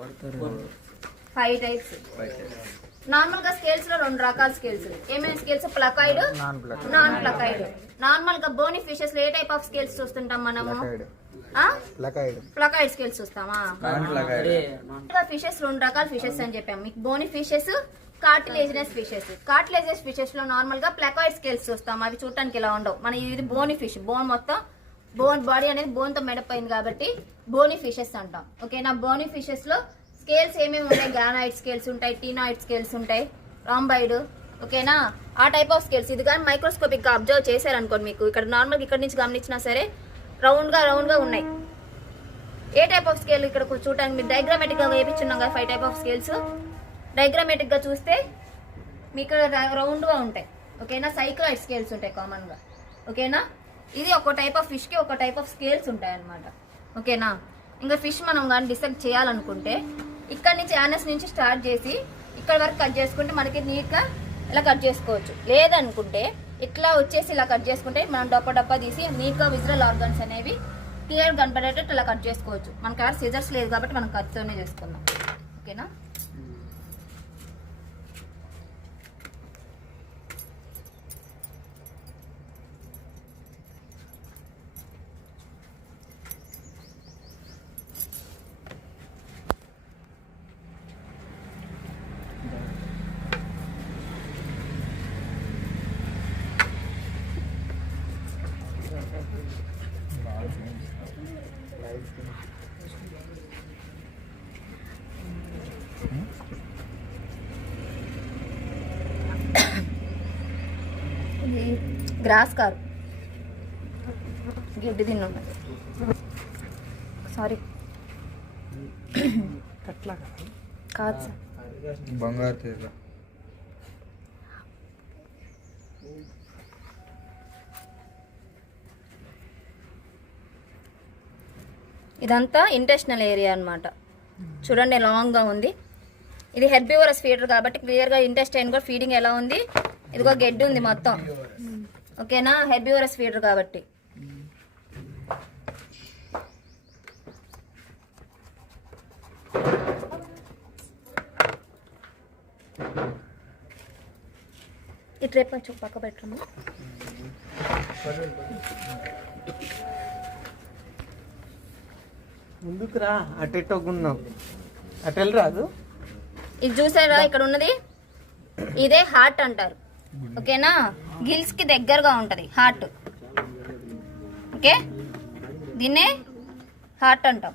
5 types. Normal గా scales లో 2 రకాల స్కేల్స్. ఏమేమి స్కేల్స్? ప్లకాయిడ్, నాన్ ప్లకాయిడ్. నార్మల్ గా బోని ఫిషెస్ లో ఏ టైప్ ఆఫ్ స్కేల్స్ చూస్తుంటాం మనము? ప్లకాయిడ్ స్కేల్స్ చూస్తామా? ఫిషెస్ 2 రకాల ఫిషెస్ అని చెప్పాము మీకు. Bony fishes, cartilaginous fishes. Cartilaginous fishes లో నార్మల్ గా ప్లకాయిడ్ స్కేల్స్ చూస్తాం. అవి చూడటానికి ఇలా ఉండవు. మన ఇది బోని ఫిష్. బోన్ మొత్తం బోన్ బాడీ అనేది బోన్ తో మెడపోయింది కాబట్టి బోని ఫిషెస్ అంటాం. ఓకేనా? బోని ఫిషెస్ లో స్కేల్స్ ఏమేమి ఉంటాయి? గ్రానైట్ స్కేల్స్ ఉంటాయి, టీనాయిడ్ స్కేల్స్ ఉంటాయి, రాంబైడ్. ఓకేనా? ఆ టైప్ ఆఫ్ స్కేల్స్. ఇది కానీ మైక్రోస్కోపిక్ గా అబ్జర్వ్ చేశారనుకోండి, మీకు ఇక్కడ నార్మల్ ఇక్కడ నుంచి గమనించినా సరే రౌండ్ గా ఉన్నాయి. ఏ టైప్ ఆఫ్ స్కేల్ ఇక్కడ చూడటానికి మీరు డయాగ్రామేటిక్ గా వేయించున్నాం కదా 5 టైప్ ఆఫ్ స్కేల్స్. డయాగ్రామేటిక్ గా చూస్తే మీకు రౌండ్ గా ఉంటాయి. ఓకేనా? సైక్లాయిడ్ స్కేల్స్ ఉంటాయి కామన్ గా. ఓకేనా? ఇది ఒక టైప్ ఆఫ్ ఫిష్ కి ఒక టైప్ ఆఫ్ స్కేల్స్ ఉంటాయి అన్నమాట. ఓకేనా? ఇంకా ఫిష్ మనం కానీ డిసెక్ట్ చేయాలనుకుంటే ఇక్కడ నుంచి యానస్ నుంచి స్టార్ట్ చేసి ఇక్కడ వరకు కట్ చేసుకుంటే మనకి నీట్ గా ఇలా కట్ చేసుకోవచ్చు. లేదనుకుంటే ఇట్లా వచ్చేసి ఇలా కట్ చేసుకుంటే మనం డప్ప తీసి నీట్ గా విజరల్ ఆర్గన్స్ అనేవి క్లియర్ కనపడేటట్టు ఇలా కట్ చేసుకోవచ్చు. మనకి ఎవరు సిజర్స్ లేదు కాబట్టి మనం కట్తోనే చేసుకుందాం. ఓకేనా? గ్రాస్ కారు గిడ్డి తిన్నా. సారీ కాదు సార్, బంగారు తీగ. ఇదంతా ఇంటెస్టినల్ ఏరియా అన్నమాట. చూడండి లాంగ్ గా ఉంది. ఇది హెర్బివరస్ ఫీడర్ కాబట్టి క్లియర్ గా ఇంటెస్టైన్ కూడా ఫీడింగ్ ఎలా ఉంది. ఇదిగో గడ్డి ఉంది మొత్తం. ఓకేనా? హెర్బివరస్ ఫీడర్ కాబట్టి. ఈ ట్రేప్ కొంచెం పక్క పెట్టమ్మా. ముందుకురా, అటెట్టుకున్నావు, అటెల్ రాదు. ఇది చూసారా ఇక్కడ ఉన్నది? ఇదే హార్ట్ అంటారు. ఓకేనా? గిల్స్ కి దగ్గరగా ఉంటది హార్ట్. ఓకే? దీన్నే హార్ట్ అంటాం.